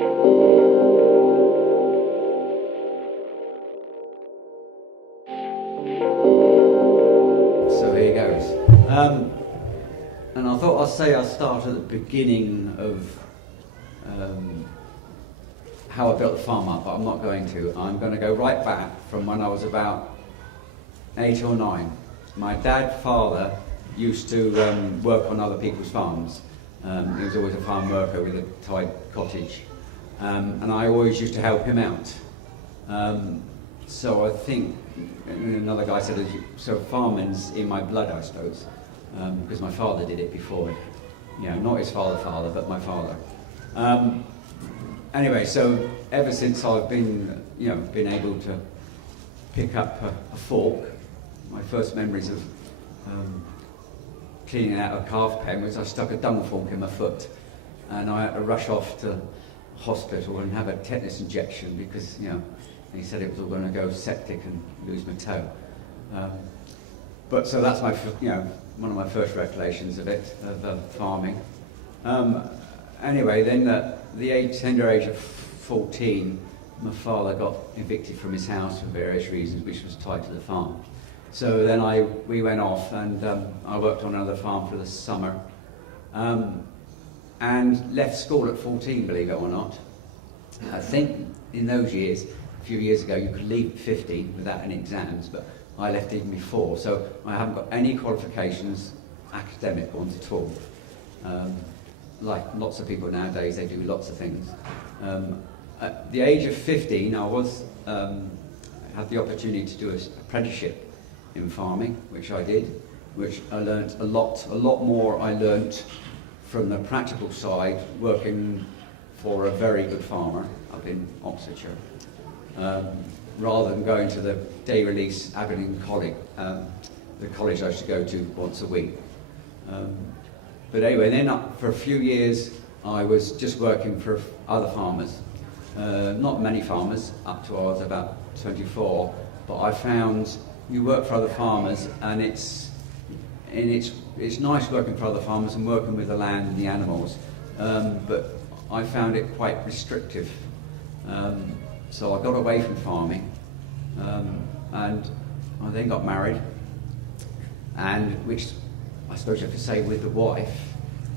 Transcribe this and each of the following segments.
So here goes. And I thought I'll start at the beginning of how I built the farm up, but I'm not going to. I'm going to go right back from when I was about 8 or 9. My father used to work on other people's farms. He was always a farm worker with a tied cottage. And I always used to help him out. So I think, another guy said, so farming's in my blood, I suppose, because my father did it before. Not his father, but my father. Anyway, so ever since I've been, been able to pick up a fork, my first memories of cleaning out a calf pen was I stuck a dung fork in my foot, and I had to rush off to hospital and have a tetanus injection because, he said it was all going to go septic and lose my toe. But so that's my, one of my first recollections of it, of farming. Anyway, then the tender age of 14, my father got evicted from his house for various reasons, which was tied to the farm. So then we went off, and I worked on another farm for the summer, and left school at 14, believe it or not. I think in those years, a few years ago, you could leave at 15 without any exams, but I left even before, so I haven't got any qualifications, academic ones at all. Like lots of people nowadays, they do lots of things. At the age of 15, I had the opportunity to do an apprenticeship in farming, which I did, which I learnt a lot more I learnt from the practical side, working for a very good farmer up in Oxfordshire, rather than going to the day release Aberdeen College, the college I used to go to once a week. But anyway, then for a few years I was just working for other farmers, not many farmers, up to I was about 24, but I found you work for other farmers and it's nice working for other farmers and working with the land and the animals, but I found it quite restrictive. So I got away from farming, and I then got married, and which I suppose you could say with the wife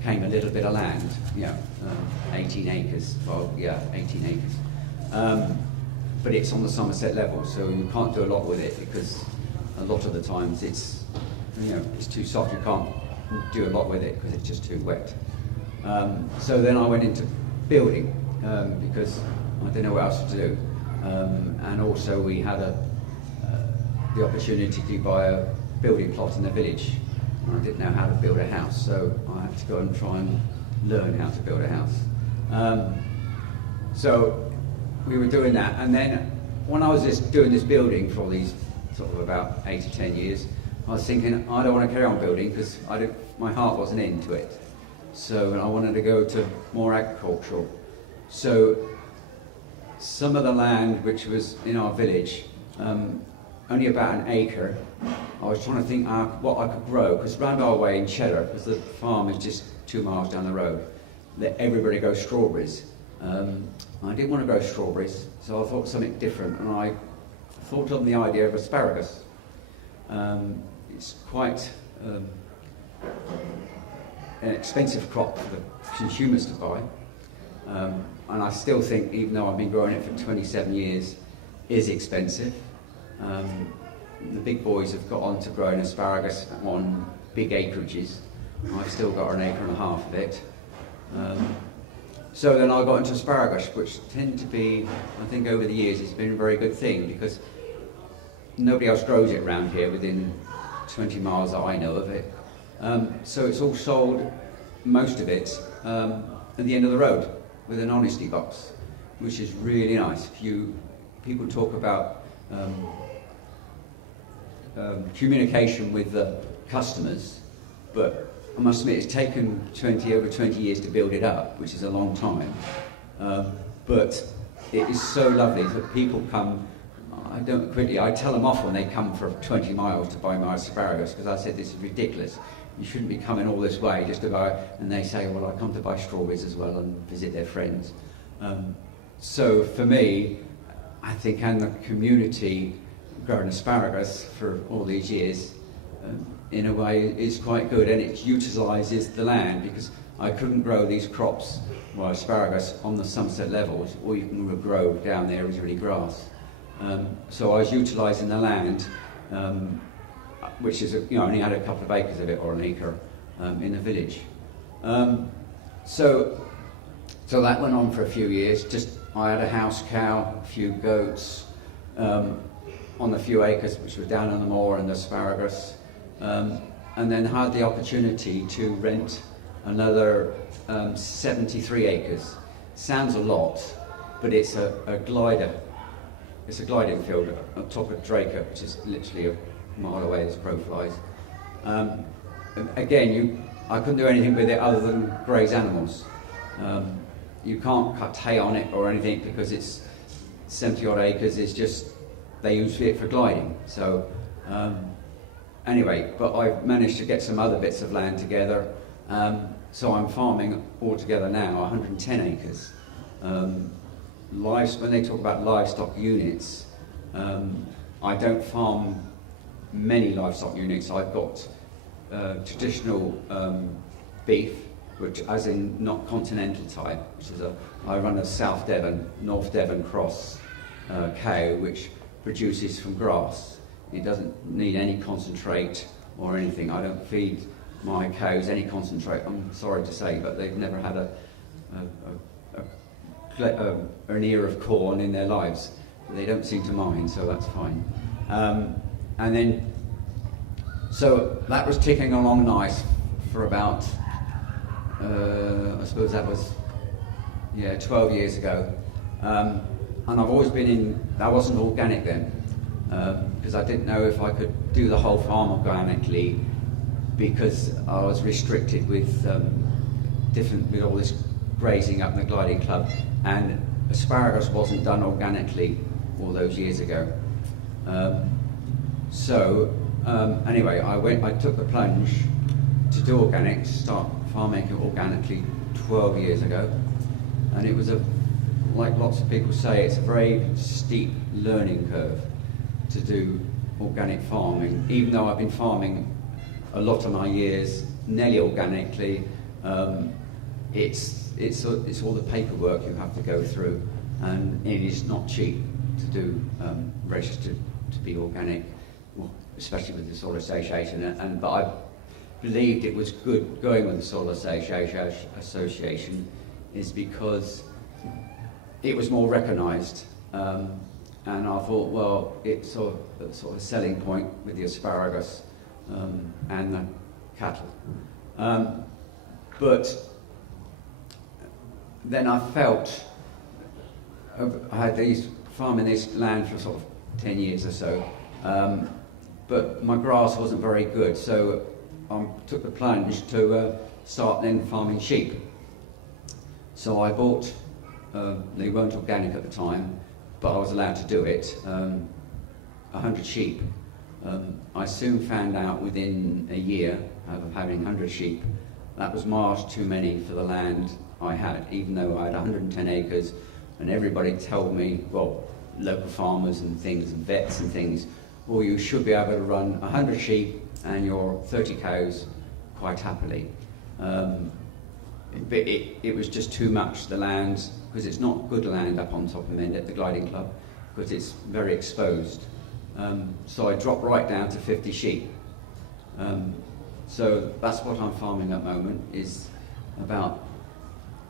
came a little bit of land, 18 acres, 18 acres. But it's on the Somerset level, so you can't do a lot with it because a lot of the times it's too soft, you can't do a lot with it because it's just too wet. So then I went into building because I didn't know what else to do, and also we had the opportunity to buy a building plot in the village. I didn't know how to build a house, so I had to go and try and learn how to build a house. So we were doing that, and then when I was doing this building for these sort of about 8 to 10 years, I was thinking I don't want to carry on building because my heart wasn't into it. So I wanted to go to more agricultural. So some of the land which was in our village, only about an acre, I was trying to think what I could grow, because round our way in Cheddar, because the farm is just 2 miles down the road, let everybody grow strawberries. I didn't want to grow strawberries, so I thought something different, and I thought of the idea of asparagus. It's quite an expensive crop for the consumers to buy, and I still think, even though I've been growing it for 27 years, is expensive. The big boys have got on to growing asparagus on big acreages. I've still got an acre and a half of it. So then I got into asparagus, which tend to be, I think over the years, it's been a very good thing because nobody else grows it around here within 20 miles that I know of it. So it's all sold, most of it, at the end of the road with an honesty box, which is really nice. People talk about communication with the customers, but I must admit it's taken over 20 years to build it up, which is a long time. But it is so lovely that people come. I tell them off when they come for 20 miles to buy my asparagus, because I said this is ridiculous. You shouldn't be coming all this way just to buy. And they say, well, I come to buy strawberries as well and visit their friends. So for me, I think, and the community, growing asparagus for all these years, in a way is quite good, and it utilises the land, because I couldn't grow these crops, well, asparagus, on the Somerset levels. All you can grow down there is really grass. So I was utilising the land, which is, I only had a couple of acres of it, or an acre, in the village. So that went on for a few years. I had a house cow, a few goats, on the few acres which were down on the moor, and the asparagus, and then had the opportunity to rent another 73 acres. Sounds a lot, but it's a glider. It's a gliding field on top of Draker, which is literally a mile away as crow flies. Again, I couldn't do anything with it other than graze animals. You can't cut hay on it or anything, because it's 70 odd acres. It's just, they use it for gliding. So anyway, but I've managed to get some other bits of land together. So I'm farming altogether now 110 acres. When they talk about livestock units, I don't farm many livestock units. I've got traditional beef, which, as in not continental type, which is I run a South Devon, North Devon cross cow, which produces from grass. It doesn't need any concentrate or anything. I don't feed my cows any concentrate. I'm sorry to say, but they've never had an ear of corn in their lives. They don't seem to mind, so that's fine. And then, so that was ticking along nice for about, I suppose that was, 12 years ago. And I've always been I wasn't organic then, because I didn't know if I could do the whole farm organically, because I was restricted with with all this grazing up in the gliding club, and asparagus wasn't done organically all those years ago. Anyway, I took the plunge to do organic, start farming organically 12 years ago, and it was like lots of people say, it's a very steep learning curve to do organic farming. Even though I've been farming a lot of my years nearly organically, it's all the paperwork you have to go through, and it is not cheap to do registered to be organic, well, especially with the Soil Association. But I believed it was good going with the Soil Association is because it was more recognised, and I thought, well, it's sort of a selling point with the asparagus and the cattle. But then I felt, I had farming this land for sort of 10 years or so, but my grass wasn't very good, so I took the plunge to start then farming sheep. So I bought, they weren't organic at the time, but I was allowed to do it, 100 sheep. I soon found out within a year of having 100 sheep, that was miles too many for the land I had, even though I had 110 acres, and everybody told me, well, local farmers and things, and vets and things, well, you should be able to run 100 sheep and your 30 cows quite happily. But it was just too much, the land, because it's not good land up on top of Mann at the gliding club, because it's very exposed. So I dropped right down to 50 sheep. So that's what I'm farming at the moment, is about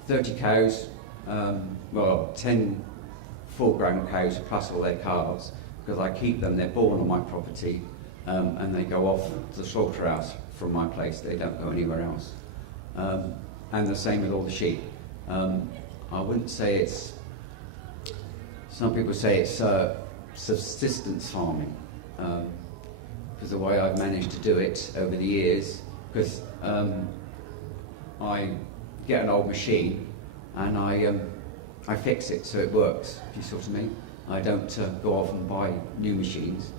30 cows, 10 full-grown cows plus all their calves, because I keep them, they're born on my property, and they go off to the slaughterhouse from my place, they don't go anywhere else. And the same with all the sheep. I wouldn't say it's, some people say it's subsistence farming, because the way I've managed to do it over the years, because I get an old machine and I fix it so it works, if you see what I mean. I don't go off and buy new machines.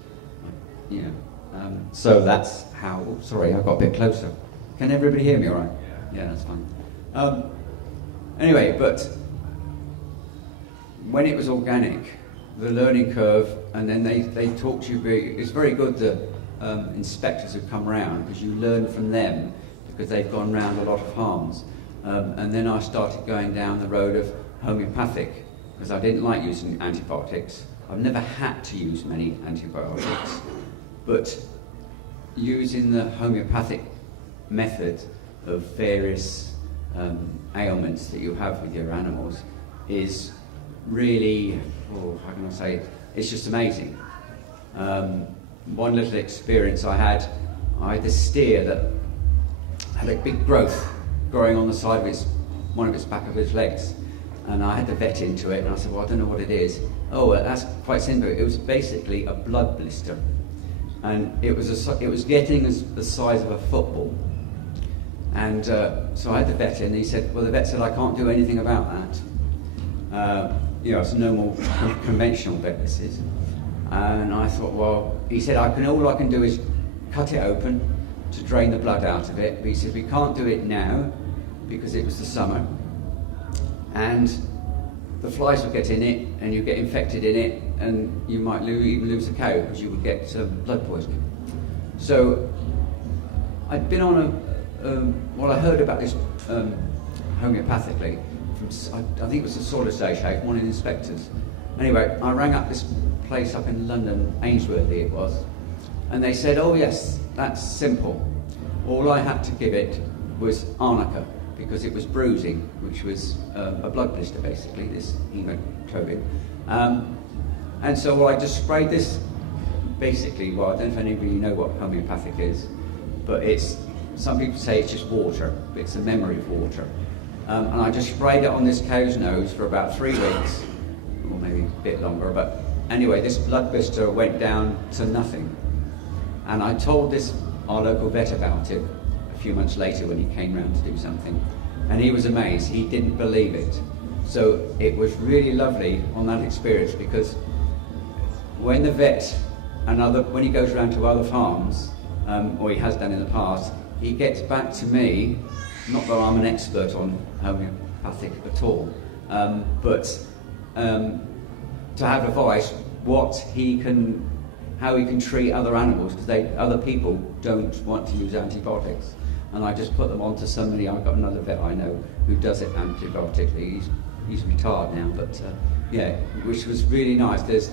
So that's how, sorry, I got a bit closer. Can everybody hear me all right? Yeah, that's fine. Anyway, but when it was organic, the learning curve, and then they talk to you, it's very good that inspectors have come round, because you learn from them, because they've gone round a lot of farms. And then I started going down the road of homeopathic, because I didn't like using antibiotics. I've never had to use many antibiotics, but using the homeopathic method of various ailments that you have with your animals is really, how can I say, it's just amazing. One little experience I had this steer that had a big growth growing on the side of one of its back of its legs, and I had to vet into it, and I said, well, I don't know what it is. Oh, well, that's quite simple. It was basically a blood blister, and it was getting the size of a football. And so I had the vet in, and he said, well, the vet said I can't do anything about that. It's a normal conventional vet, this is. And I thought, well, he said, all I can do is cut it open to drain the blood out of it. But he said, we can't do it now because it was the summer. And the flies would get in it, and you get infected in it, and you might even lose a cow because you would get blood poisoning. So I'd been on I heard about this homeopathically from, I think it was the Soil Association, one of the inspectors. Anyway, I rang up this place up in London, Ainsworthy it was, and they said, oh yes, that's simple. All I had to give it was arnica, because it was bruising, which was a blood blister basically, this hemoglobin. And so I just sprayed this, basically, I don't know if anybody know what homeopathic is, but some people say it's just water, but it's a memory of water. And I just sprayed it on this cow's nose for about 3 weeks, or maybe a bit longer, but anyway, this blood blister went down to nothing. And I told our local vet about it a few months later when he came round to do something, and he was amazed. He didn't believe it. So it was really lovely on that experience, because when the vet when he goes around to other farms, or he has done in the past, he gets back to me, not that I'm an expert on homeopathic at all, but to have advice how he can treat other animals, because other people don't want to use antibiotics. And I just put them on to somebody. I've got another vet I know who does it antibiotically. He's retired now, but which was really nice. There's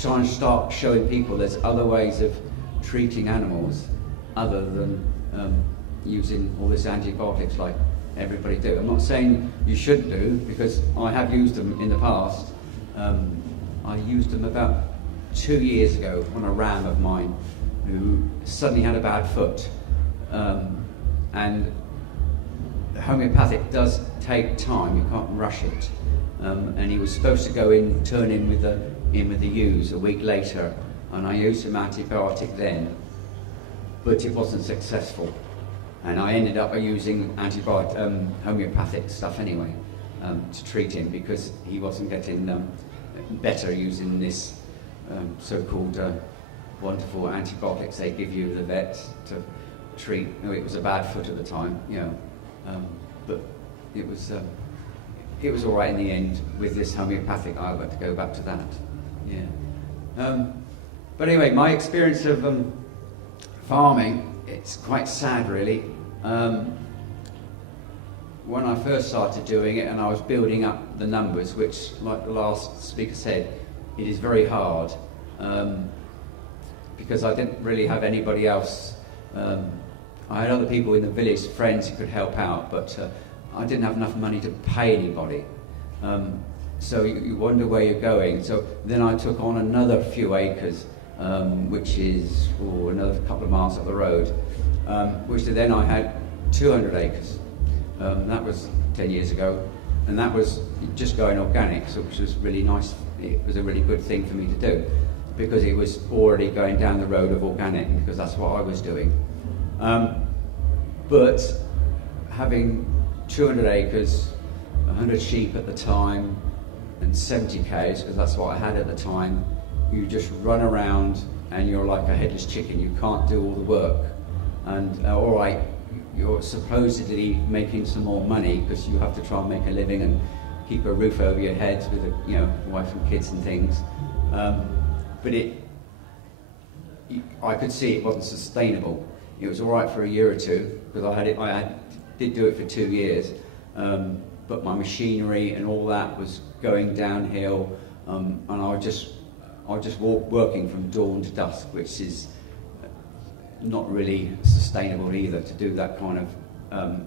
trying to start showing people there's other ways of treating animals other than using all this antibiotics like everybody do. I'm not saying you should do, because I have used them in the past. I used them about 2 years ago on a ram of mine who suddenly had a bad foot. And homeopathic does take time, you can't rush it. And he was supposed to turn in with the ewes a week later, and I used some antibiotic then, but it wasn't successful. And I ended up using homeopathic stuff anyway to treat him, because he wasn't getting better using this so-called wonderful antibiotics they give you, the vet, to treat. It was a bad foot at the time, but it was all right in the end with this homeopathic. I got to go back to that. But anyway, my experience of farming, it's quite sad really. When I first started doing it and I was building up the numbers, which, like the last speaker said, it is very hard, because I didn't really have anybody else. I had other people in the village, friends who could help out, but I didn't have enough money to pay anybody. So you wonder where you're going. So then I took on another few acres, which is another couple of miles up the road, which then I had 200 acres. That was 10 years ago, and that was just going organic, so which was really nice. It was a really good thing for me to do, because it was already going down the road of organic, because that's what I was doing. But having 200 acres, 100 sheep at the time, and 70 cows, because that's what I had at the time, you just run around and you're like a headless chicken. You can't do all the work. And all right, you're supposedly making some more money because you have to try and make a living and keep a roof over your heads with a wife and kids and things. But I could see it wasn't sustainable. It was all right for a year or two because I did do it for 2 years, but my machinery and all that was going downhill, and I was just working from dawn to dusk, which is not really sustainable either to do that kind of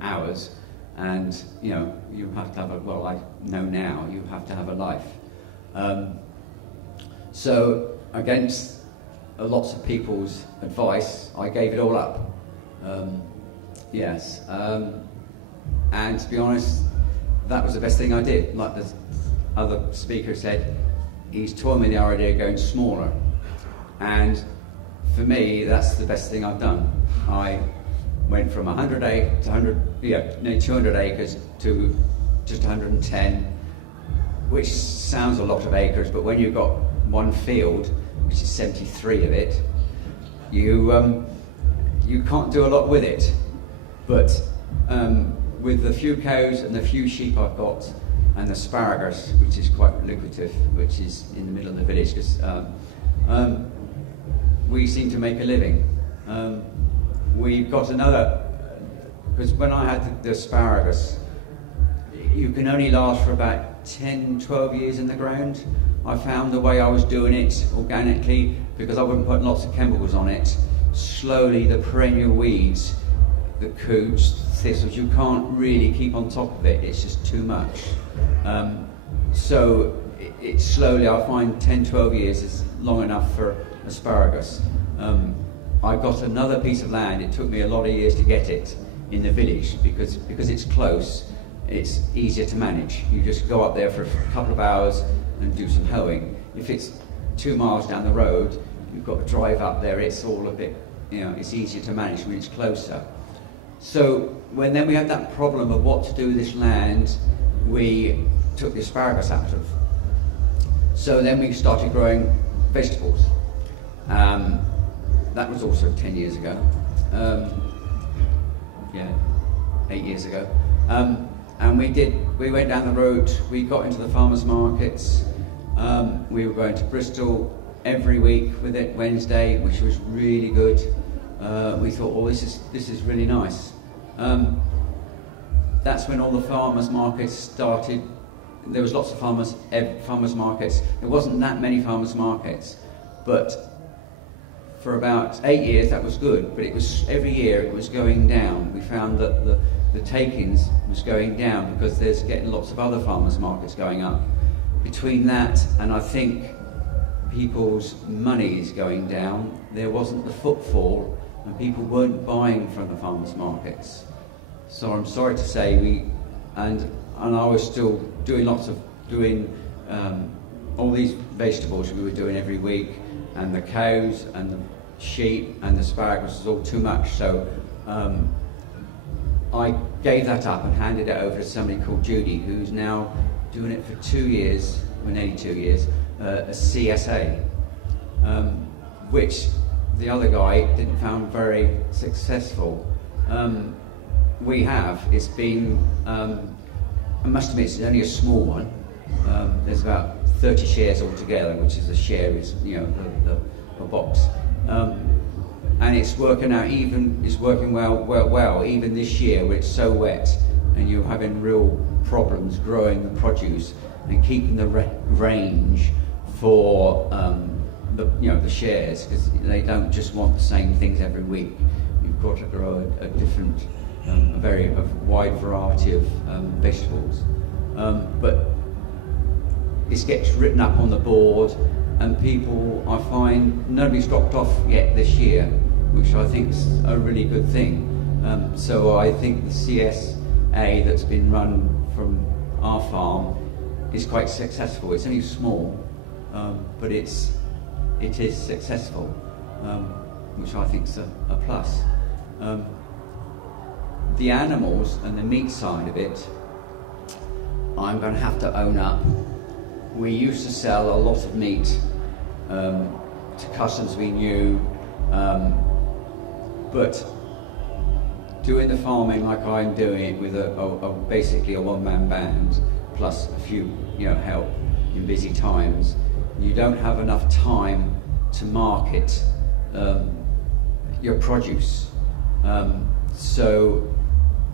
hours. And you have to have I know now you have to have a life. So against lots of people's advice, I gave it all up. Yes, and to be honest, that was the best thing I did. Like the other speaker said, he's toying with the idea of going smaller, and for me, that's the best thing I've done. I went from 100 acres to 200 acres to just 110, which sounds a lot of acres, but when you've got one field, which is 73 of it, you can't do a lot with it. But with the few cows and the few sheep I've got, and the asparagus, which is quite lucrative, which is in the middle of the village, because we seem to make a living. We've got another, because when I had the asparagus, you can only last for about 10, 12 years in the ground. I found the way I was doing it organically, because I wasn't putting lots of chemicals on it, slowly the perennial weeds, the coots, thistles, you can't really keep on top of it, it's just too much. So it slowly, I find 10, 12 years is long enough for asparagus. I got another piece of land, it took me a lot of years to get it in the village, because it's close, it's easier to manage. You just go up there for a couple of hours and do some hoeing. If it's 2 miles down the road, you've got to drive up there, it's all a bit, it's easier to manage when it's closer. So then we had that problem of what to do with this land, we took the asparagus out of. So then we started growing vegetables. That was also 10 years ago. 8 years ago. And we went down the road, we got into the farmers markets, we were going to Bristol every week with it, Wednesday, which was really good. We thought, oh, this is really nice. That's when all the farmers markets started. There was lots of farmers markets. There wasn't that many farmers markets, but for about 8 years that was good. But it was every year it was going down. We found that the takings was going down because there's getting lots of other farmers markets going up. Between that and I think people's money is going down, there wasn't the footfall and people weren't buying from the farmers markets. So I'm sorry to say and I was still doing all these vegetables we were doing every week, and the cows and the sheep and the asparagus was all too much. So I gave that up and handed it over to somebody called Judy, who's now doing it for 2 years, or nearly 2 years, a CSA, which the other guy didn't find very successful. It's been, I must admit, it's only a small one. There's about 30 shares altogether, which is a share is, the box. And it's working out it's working well, even this year where it's so wet and you're having real problems growing the produce and keeping the range for the shares, because they don't just want the same things every week. You've got to grow a different, a wide variety of vegetables. But it gets written up on the board, and people, I find, nobody's dropped off yet this year, which I think is a really good thing. So I think the CSA that's been run from our farm is quite successful. It's only small, but it is successful, which I think is a plus. The animals and the meat side of it, I'm going to have to own up. We used to sell a lot of meat to customers we knew, but doing the farming like I'm doing it with basically a one-man band, plus a few, help in busy times, you don't have enough time to market your produce. So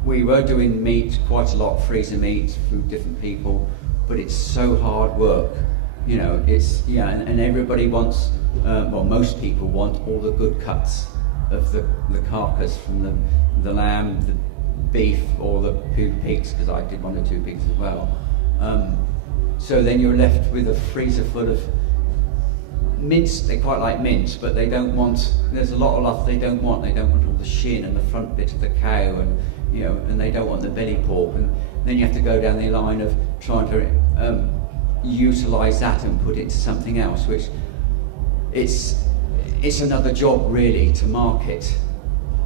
we were doing meat quite a lot, freezer meat through different people, but it's so hard work. And everybody wants, most people want all the good cuts of the carcass from the lamb, the beef, or the pigs, because I did 1 or 2 pigs as well. So then you're left with a freezer full of mince. They quite like mince, but they don't want, there's a lot of stuff they don't want. They don't want all the shin and the front bit of the cow, and and they don't want the belly pork. And then you have to go down the line of trying to utilise that and put it to something else, which it's another job really to market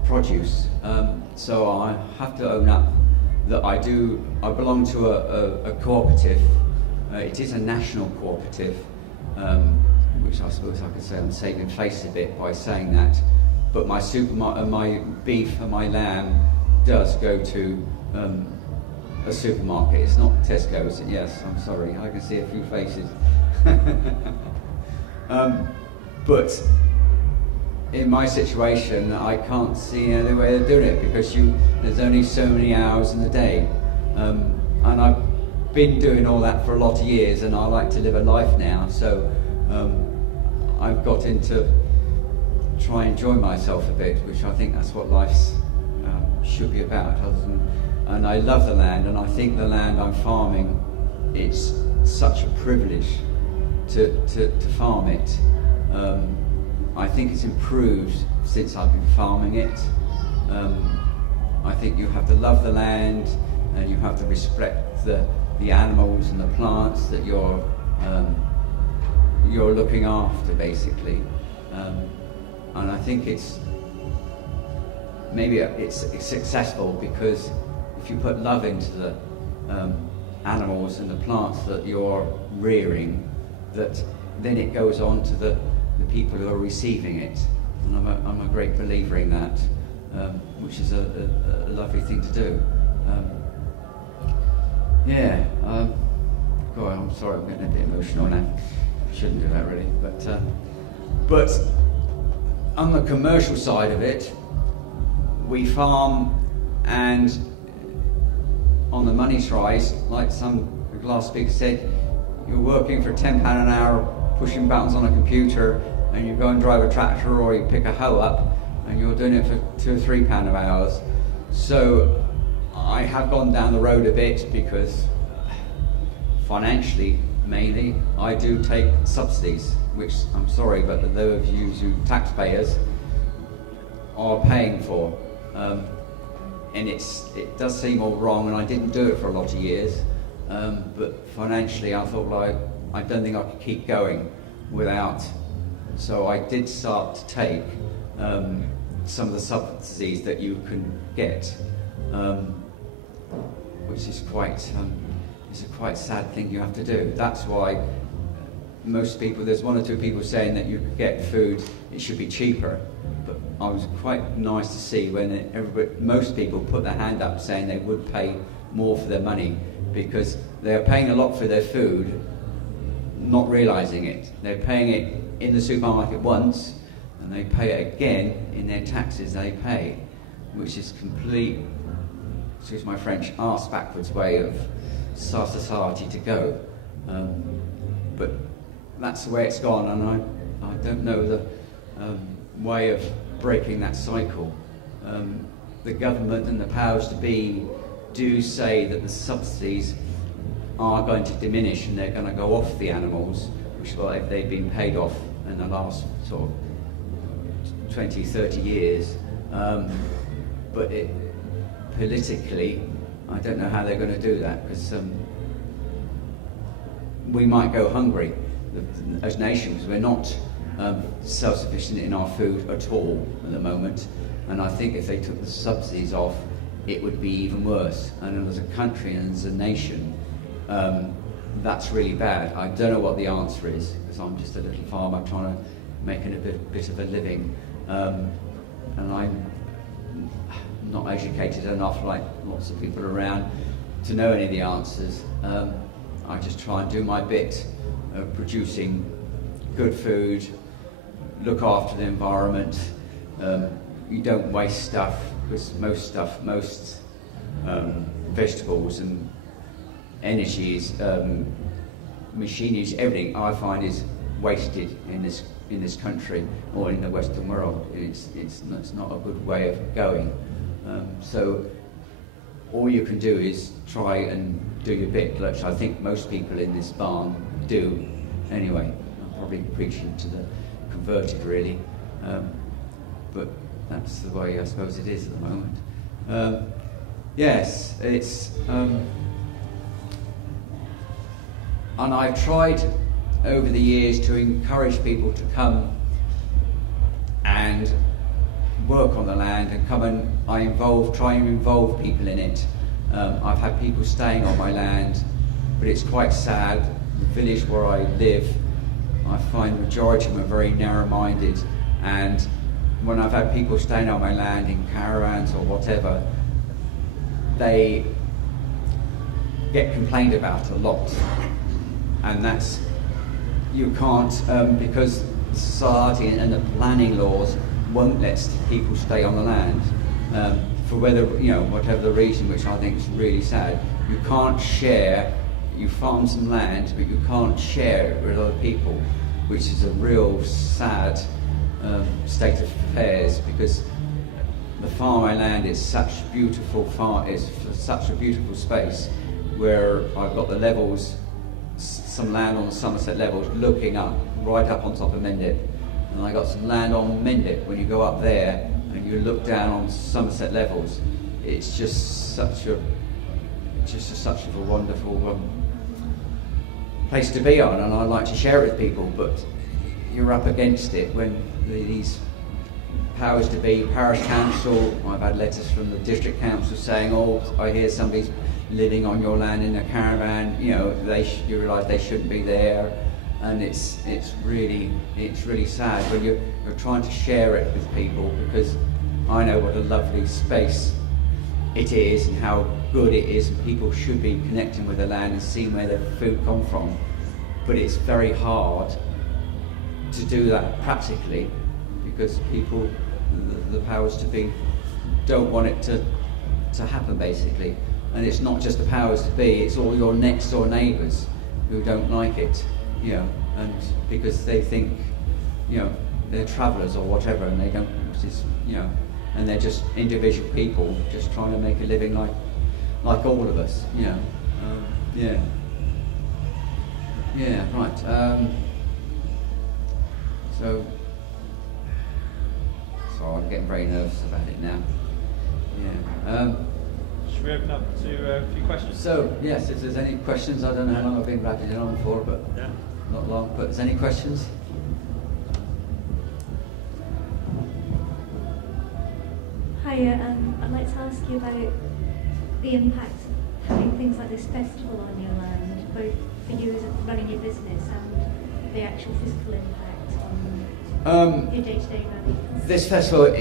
produce. So I have to own up that I belong to a cooperative. It is a national cooperative, which I suppose I could say I'm saving face a bit by saying that. But my my beef and my lamb does go to a supermarket. It's not Tesco's. Yes, I'm sorry. I can see a few faces. But in my situation, I can't see any way of doing it, because there's only so many hours in the day, and I've been doing all that for a lot of years, and I like to live a life now. So I've got into try and enjoy myself a bit, which I think that's what life's should be about. And I love the land, and I think the land I'm farming, it's such a privilege to farm it. I think it's improved since I've been farming it. I think you have to love the land, and you have to respect the animals and the plants that you're looking after, basically. And I think it's successful because if you put love into the animals and the plants that you're rearing, that then it goes on to the people who are receiving it. And I'm a great believer in that, which is a lovely thing to do. God, I'm sorry, I'm getting a bit emotional now. Shouldn't do that really, but on the commercial side of it, we farm, and on the money side, like the last speaker said, you're working for £10 an hour, pushing buttons on a computer, and you go and drive a tractor or you pick a hoe up, and you're doing it for £2 or £3 an hour. So I have gone down the road a bit, because financially, mainly, I do take subsidies, which I'm sorry, but those of you who taxpayers are paying for. And it does seem all wrong, and I didn't do it for a lot of years. But financially, I thought, well, I don't think I could keep going without. So I did start to take some of the subsidies that you can get, which is it's a quite sad thing you have to do. That's why most people, there's 1 or 2 people saying that you could get food, it should be cheaper. But I was quite nice to see when most people put their hand up saying they would pay more for their money, because they're paying a lot for their food, not realising it. They're paying it in the supermarket once, and they pay it again in their taxes they pay, which is complete, excuse my French, arse backwards way of society to go. But that's the way it's gone, and I don't know the way of breaking that cycle. The government and the powers to be do say that the subsidies are going to diminish and they're going to go off the animals, which they've been paid off in the last sort of 20, 30 years. But politically, I don't know how they're going to do that, because we might go hungry as nations. We're not self-sufficient in our food at all at the moment, and I think if they took the subsidies off, it would be even worse. And as a country and as a nation, that's really bad. I don't know what the answer is, because I'm just a little farmer trying to make a bit of a living, and I'm not educated enough, like lots of people around, to know any of the answers. I just try and do my bit of producing good food, look after the environment. You don't waste stuff, because most vegetables and energies, machinery, everything I find is wasted in this country or in the Western world. It's not a good way of going. So all you can do is try and do your bit, which I think most people in this barn do anyway. I'm probably preaching to the converted really, but that's the way I suppose it is at the moment. Yes, it's and I've tried over the years to encourage people to come and work on the land and come and try and involve people in it. I've had people staying on my land, but it's quite sad. The village where I live, I find the majority of them are very narrow-minded, and when I've had people staying on my land in caravans or whatever, they get complained about a lot, and that's, you can't, because society and the planning laws won't let people stay on the land, for whatever the reason, which I think is really sad. You can't share, you farm some land, but you can't share it with other people, which is a real sad state of affairs, because the farm I land is such beautiful it's such a beautiful space where I've got the levels, some land on the Somerset levels looking up, right up on top of Mendip, and I got some land on Mendip. When you go up there and you look down on Somerset levels, it's just such a wonderful place to be on, and I like to share it with people, but you're up against it when these powers to be, parish council, I've had letters from the district council saying, oh, I hear somebody's living on your land in a caravan, you realise they shouldn't be there, and it's really sad when you're trying to share it with people, because I know what a lovely space it is and how good it is, and people should be connecting with the land and seeing where their food comes from, but it's very hard to do that practically, because people, the powers to be, don't want it to happen basically. And it's not just the powers to be, it's all your next door neighbours who don't like it, and because they think, they're travellers or whatever, and they don't, and they're just individual people just trying to make a living like all of us, right. So I'm getting very nervous about it now. Should we open up to a few questions? So, yes, if there's any questions, I don't know how long I've been rabbiting on for, but not long. But there's any questions? Hiya, I'd like to ask you about the impact of having things like this festival on your land, both for you as running your business and the actual physical impact on your day-to-day running. This festival,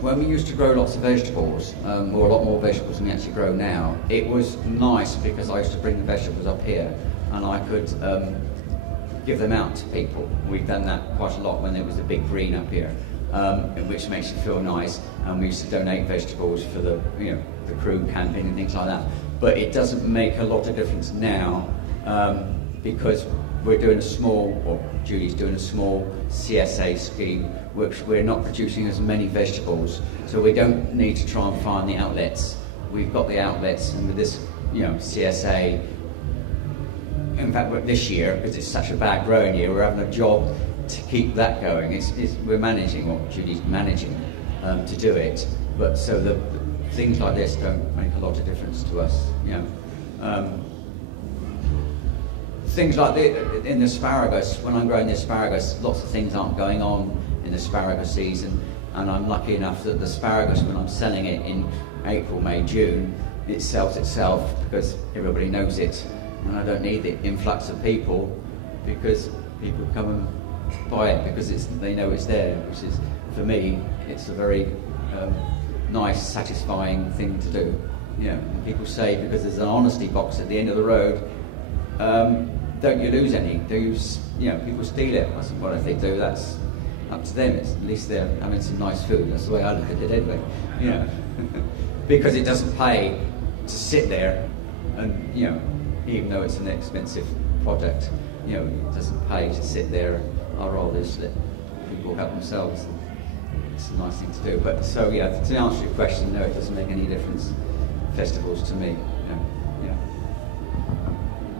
when we used to grow lots of vegetables, or a lot more vegetables than we actually grow now, it was nice because I used to bring the vegetables up here and I could give them out to people. We've done that quite a lot when there was a big green up here, which makes you feel nice, and we used to donate vegetables for the crew camping and things like that. But it doesn't make a lot of difference now, because we're doing Julie's doing a small CSA scheme, which we're not producing as many vegetables, so we don't need to try and find the outlets. We've got the outlets, and with this, CSA, in fact, this year, because it's such a bad growing year, we're having a job to keep that going. We're managing, or Julie's managing to do it, but so the things like this don't make a lot of difference to us, Things like in the asparagus, when I'm growing the asparagus, lots of things aren't going on in the asparagus season, and I'm lucky enough that the asparagus, when I'm selling it in April, May, June, it sells itself because everybody knows it, and I don't need the influx of people, because people come and buy it because they know it's there, which is, for me, it's a very nice, satisfying thing to do. You know, and people say because there's an honesty box at the end of the road, don't you lose any? Do you, you know, people steal it? I said, well, if they do, that's up to them. At least they're having some nice food. That's the way I look at it anyway. You know, because it doesn't pay to sit there, and you know, even though it's an expensive product, you know, it doesn't pay to sit there. Our role is that people help themselves. It's a nice thing to do. But so yeah, to answer your question, no, it doesn't make any difference. Festivals to me. Yeah.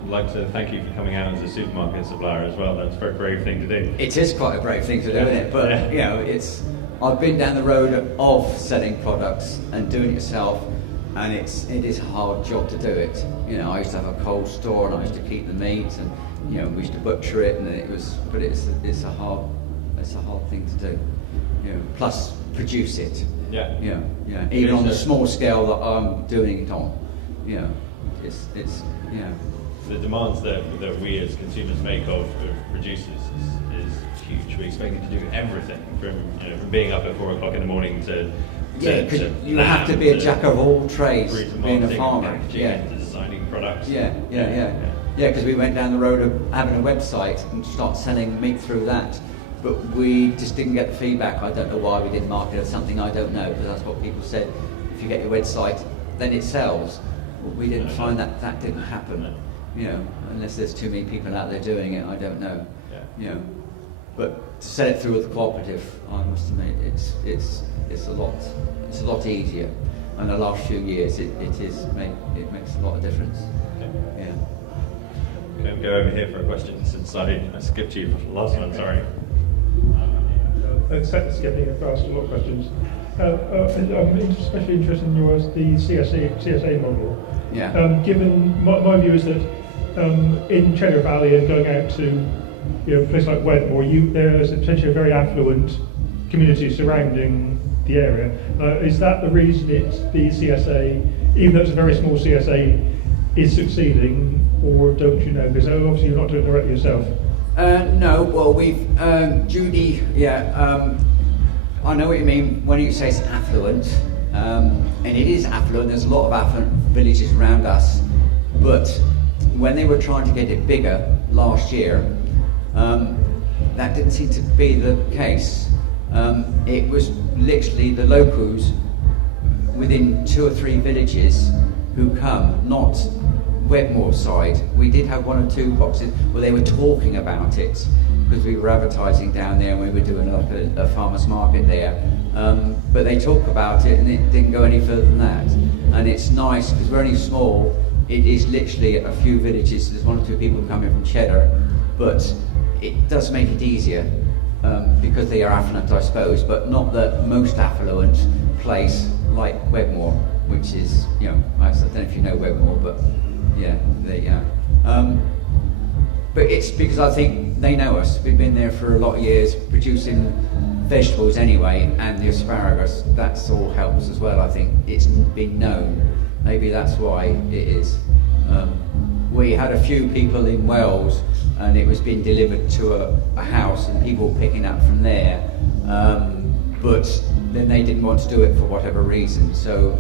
I'd like to thank you for coming out as a supermarket supplier as well. That's a very brave thing to do. It is quite a brave thing to do, isn't it? But you know, I've been down the road of selling products and doing it yourself, and it is a hard job to do it. You know, I used to have a cold store and I used to keep the meat, and you know, we used to butcher it, and it's a hard thing to do. You know, plus produce it. Yeah. You know, even on the small scale that I'm doing it on. You know, it's you know. The demands that we as consumers make of producers is huge. We expect them to do everything from being up at 4 o'clock in the morning to because you have to be a jack of all trades being a farmer. To designing products. Yeah. Because we went down the road of having a website and start selling meat through that, but we just didn't get the feedback. I don't know why we didn't market it as something. I don't know, because that's what people said. If you get your website, then it sells. Well, we didn't find that didn't happen. You know, unless there's too many people out there doing it, I don't know. Yeah. You know, but to sell it through with the cooperative, I must admit, it's a lot easier. And the last few years, it makes a lot of difference. Okay. Yeah. Can we go over here for a question since I skipped you for the last one? Sorry. Except skipping, I've asked a lot of questions. I'm especially interested in the CSA model. Yeah. Given my view is that in Cheddar Valley and going out to a place like Wedmore, there's potentially a very affluent community surrounding the area. Is that the reason the CSA, even though it's a very small CSA, is succeeding, or don't you know? Because obviously you're not doing it directly yourself. No, well, we've, Judy, I know what you mean when you say it's affluent, and it is affluent. There's a lot of affluent villages around us, but when they were trying to get it bigger last year, that didn't seem to be the case. It was literally the locals within 2 or 3 villages who come, not Wedmore side. We did have 1 or 2 boxes where they were talking about it because we were advertising down there and we were doing a farmer's market there. But they talk about it and it didn't go any further than that. And it's nice because we're only small. It is literally a few villages. There's 1 or 2 people coming from Cheddar, but it does make it easier because they are affluent, I suppose, but not the most affluent place like Wedmore, which is, I don't know if you know Wedmore, but yeah, there you go. But it's because I think they know us. We've been there for a lot of years producing vegetables anyway, and the asparagus, that's all helps as well. I think it's been known. Maybe that's why it is. We had a few people in Wales and it was being delivered to a house and people picking up from there, but then they didn't want to do it for whatever reason. So,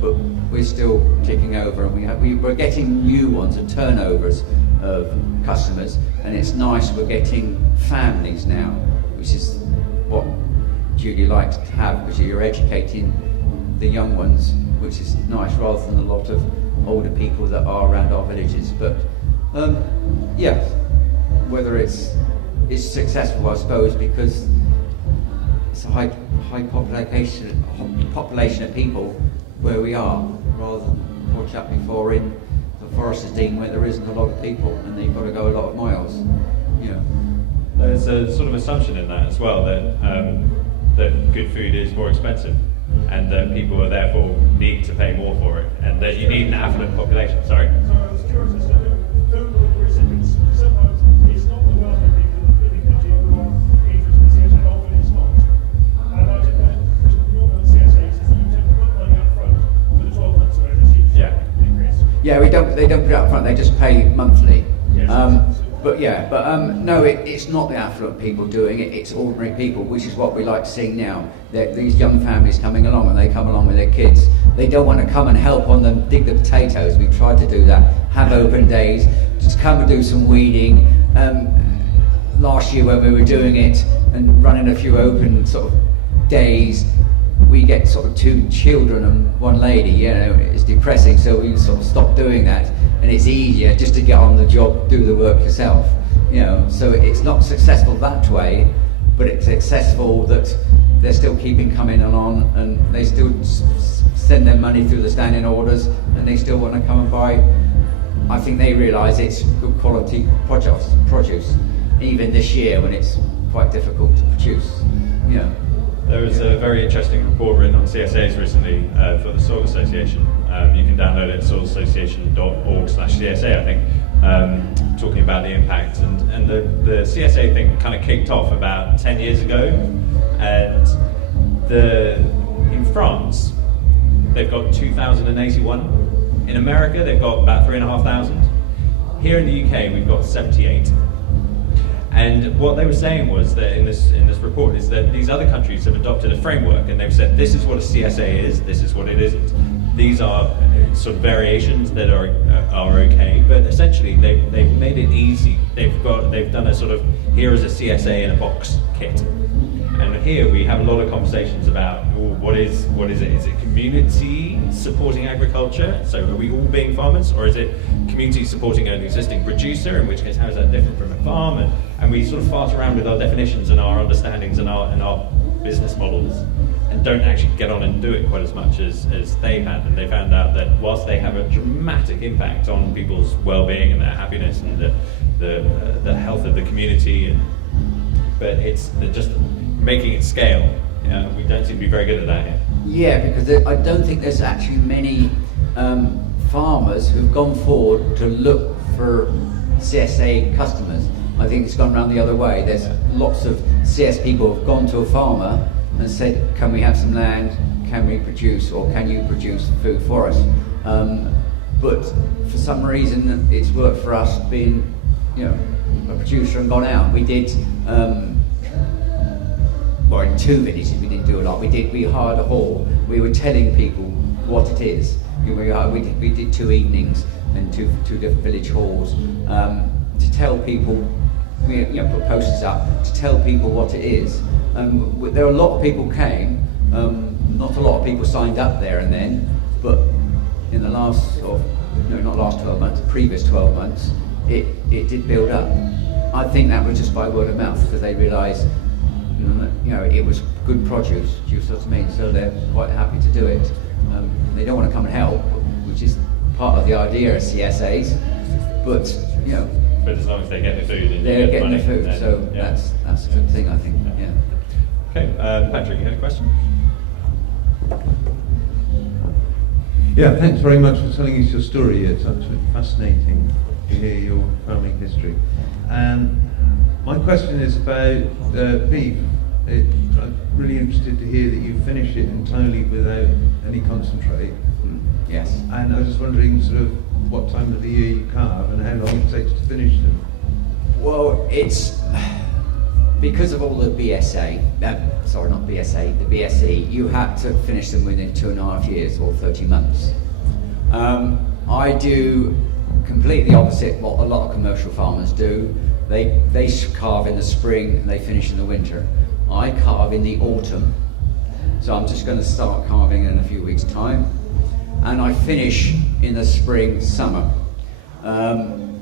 but we're still ticking over, and we're getting new ones and turnovers of customers, and it's nice. We're getting families now, which is what Judy likes to have, because you're educating the young ones, which is nice, rather than a lot of older people that are around our villages. But yeah, whether it's successful, I suppose, because it's a high population of people where we are, rather than what's up before in the Forest of Dean, where there isn't a lot of people and they've got to go a lot of miles. There's a sort of assumption in that as well that good food is more expensive, and that people are therefore need to pay more for it, and that you need an affluent population. Sorry. So I was curious as to who are the recipients. Sometimes it's not the wealthy people in the country who are interested in CSA, often it's not. And I was at the normal CSAs, is you tend to put money up front for the 12 months or whatever, so you increase. Yeah, they don't put it up front, they just pay monthly. Yes, But no, it's not the affluent people doing it, it's ordinary people, which is what we like seeing now. These young families coming along, and they come along with their kids. They don't want to come and help on them dig the potatoes. We've tried to do that, have open days, just come and do some weeding. Last year when we were doing it and running a few open sort of days, we get sort of 2 children and 1 lady, you know, it's depressing, so we sort of stopped doing that, and it's easier just to get on the job, do the work yourself, you know. So it's not successful that way, but it's successful that they're still keeping coming on, and they still send their money through the standing orders, and they still want to come and buy. I think they realise it's good quality produce, even this year when it's quite difficult to produce, you know. There was a very interesting report written on CSAs recently for the Soil Association. You can download it at soilassociation.org/CSA, I think, talking about the impact. And the CSA thing kind of kicked off about 10 years ago. And in France, they've got 2,081. In America, they've got about 3,500. Here in the UK, we've got 78. And what they were saying was that in this report is that these other countries have adopted a framework, and they've said this is what a CSA is, this is what it isn't. These are sort of variations that are okay, but essentially they've made it easy. They've done a sort of, here is a CSA in a box kit. And here we have a lot of conversations about what is it? Is it community supporting agriculture? So are we all being farmers, or is it community supporting an existing producer? In which case, how is that different from a farm? And we sort of fart around with our definitions and our understandings and our business models, and don't actually get on and do it quite as much as they had. And they found out that whilst they have a dramatic impact on people's well-being and their happiness and the health of the community, but they're just making it scale. We don't seem to be very good at that here. Yeah, because I don't think there's actually many farmers who've gone forward to look for CSA customers. I think it's gone around the other way. There's lots of CS people who've gone to a farmer and said, can we have some land, can we produce, or can you produce food for us? But for some reason it's worked for us being, you know, a producer and gone out. We did in 2 villages we didn't do a lot. We hired a hall. We were telling people what it is. We did 2 evenings and two different village halls to tell people. We put posters up to tell people what it is. There were a lot of people came. Not a lot of people signed up there and then, but in the last not last 12 months, previous 12 months, it did build up. I think that was just by word of mouth, because they realised, it was good produce. Do you see what I mean? So they're quite happy to do it. They don't want to come and help, which is part of the idea of CSAs. But But as long as they get the food, and they're getting money, the food, then, so yeah. that's a good thing, I think. Yeah. Okay, Patrick, you had a question? Yeah, thanks very much for telling us your story. It's absolutely fascinating to hear your farming history. My question is about beef. I'm really interested to hear that you finish it entirely without any concentrate. Yes. And I was just wondering sort of what time of the year you carve and how long it takes to finish them. Well, it's because of all the BSA, the BSE, you have to finish them within 2.5 years or 30 months. I do completely opposite what a lot of commercial farmers do. They carve in the spring and they finish in the winter. I carve in the autumn. So I'm just going to start carving in a few weeks' time. And I finish in the spring, summer,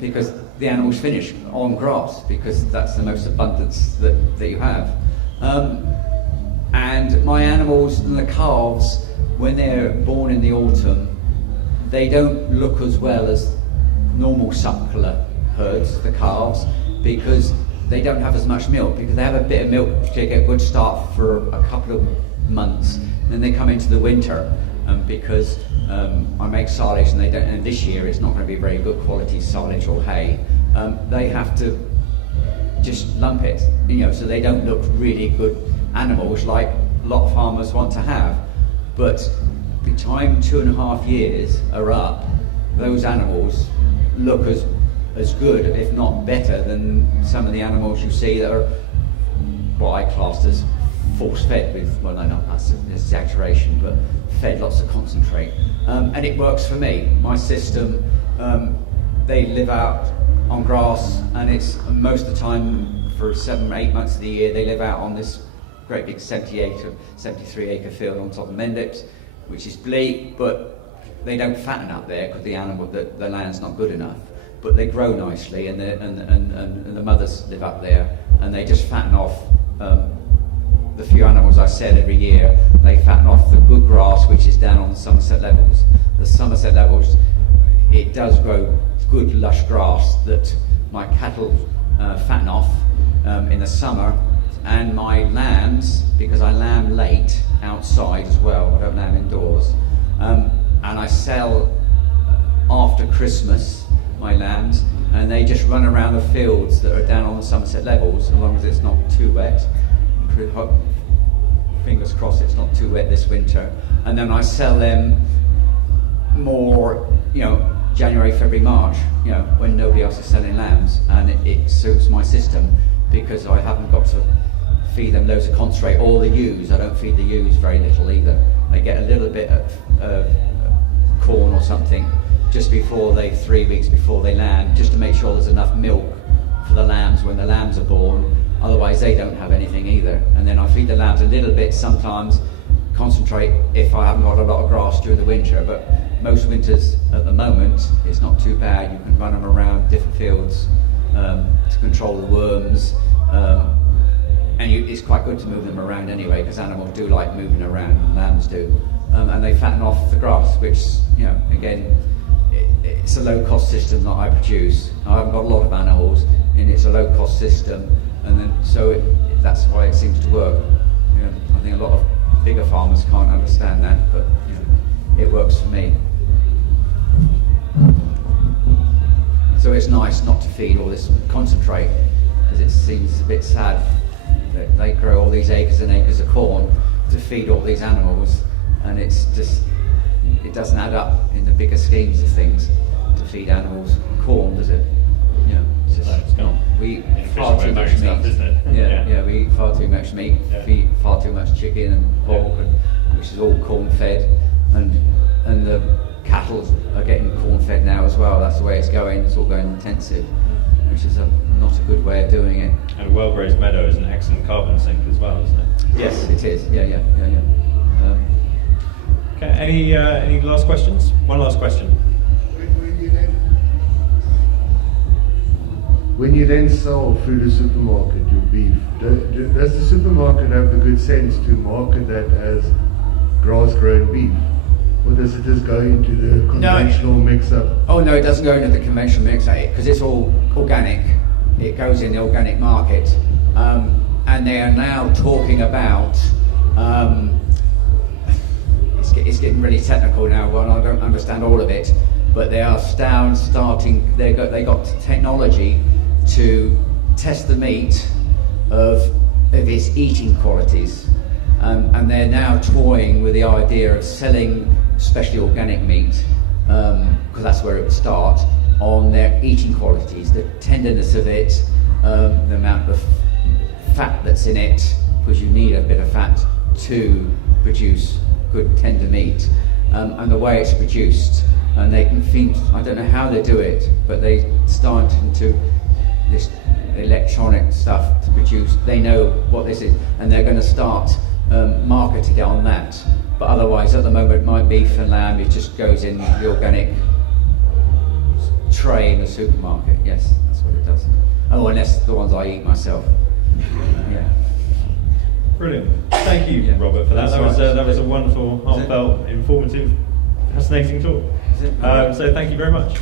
because the animals finish on grass, because that's the most abundance that you have. And my animals and the calves, when they're born in the autumn, they don't look as well as normal suckler herds, the calves, because they don't have as much milk, because they have a bit of milk to get a good start for a couple of months, and then they come into the winter, because I make silage, and they don't. And this year it's not going to be very good quality silage or hay. They have to just lump it, so they don't look really good animals like a lot of farmers want to have. But by the time 2.5 years are up, those animals look as as good, if not better, than some of the animals you see that are what I classed as force-fed with, well, no, not that's an exaggeration, but fed lots of concentrate. And it works for me. My system, they live out on grass, and it's most of the time, for 7 or 8 months of the year, they live out on this great big 73 acre field on top of Mendip, which is bleak, but they don't fatten up there because the land's not good enough. But they grow nicely, and the mothers live up there, and they just fatten off the few animals I sell every year. They fatten off the good grass, which is down on the Somerset levels. The Somerset levels, it does grow good lush grass that my cattle fatten off in the summer, and my lambs, because I lamb late outside as well, I don't lamb indoors, and I sell after Christmas my lambs, and they just run around the fields that are down on the Somerset levels, as long as it's not too wet. Fingers crossed it's not too wet this winter. And then I sell them more, January, February, March, when nobody else is selling lambs, and it suits my system because I haven't got to feed them loads of concentrate or the ewes. I don't feed the ewes very little either. I get a little bit of corn or something just before 3 weeks before they lamb, just to make sure there's enough milk for the lambs when the lambs are born. Otherwise they don't have anything either. And then I feed the lambs a little bit sometimes, concentrate if I haven't got a lot of grass during the winter, but most winters at the moment it's not too bad. You can run them around different fields to control the worms, and it's quite good to move them around anyway, because animals do like moving around, lambs do, and they fatten off the grass, which again, it's a low-cost system that I produce. I haven't got a lot of animals, and it's a low-cost system, and then that's why it seems to work. I think a lot of bigger farmers can't understand that, but it works for me. So it's nice not to feed all this concentrate, because it seems a bit sad that they grow all these acres and acres of corn to feed all these animals, and it doesn't add up in the bigger schemes of things to feed animals corn, does it? It's just we eat far too much meat. Isn't it? We eat far too much meat, feed far too much chicken and pork, which is all corn fed, and the cattle are getting corn fed now as well. That's the way it's going. It's all going intensive, which is not a good way of doing it. And a well-grazed meadow is an excellent carbon sink as well, isn't it? Yes, it is. Yeah. Okay. Any last questions? One last question. When you then sell through the supermarket your beef, does the supermarket have the good sense to market that as grass-grown beef? Or does it just go into the conventional mix-up? Oh no, it doesn't go into the conventional mix-up, because it's all organic. It goes in the organic market. And they are now talking about, it's getting really technical now, well, I don't understand all of it, but they are starting, they got technology to test the meat of its eating qualities, and they're now toying with the idea of selling especially organic meat, because that's where it would start, on their eating qualities, the tenderness of it, the amount of fat that's in it, because you need a bit of fat to produce good tender meat, and the way it's produced. And they can feed, I don't know how they do it, but they start into this electronic stuff to produce, they know what this is, and they're going to start marketing it on that. But otherwise, at the moment, my beef and lamb, it just goes in the organic tray in the supermarket. Yes, that's what it does. Oh, unless the ones I eat myself. Yeah. Brilliant. Thank you, Robert, for that. That was a wonderful, heartfelt, informative, fascinating talk. So thank you very much.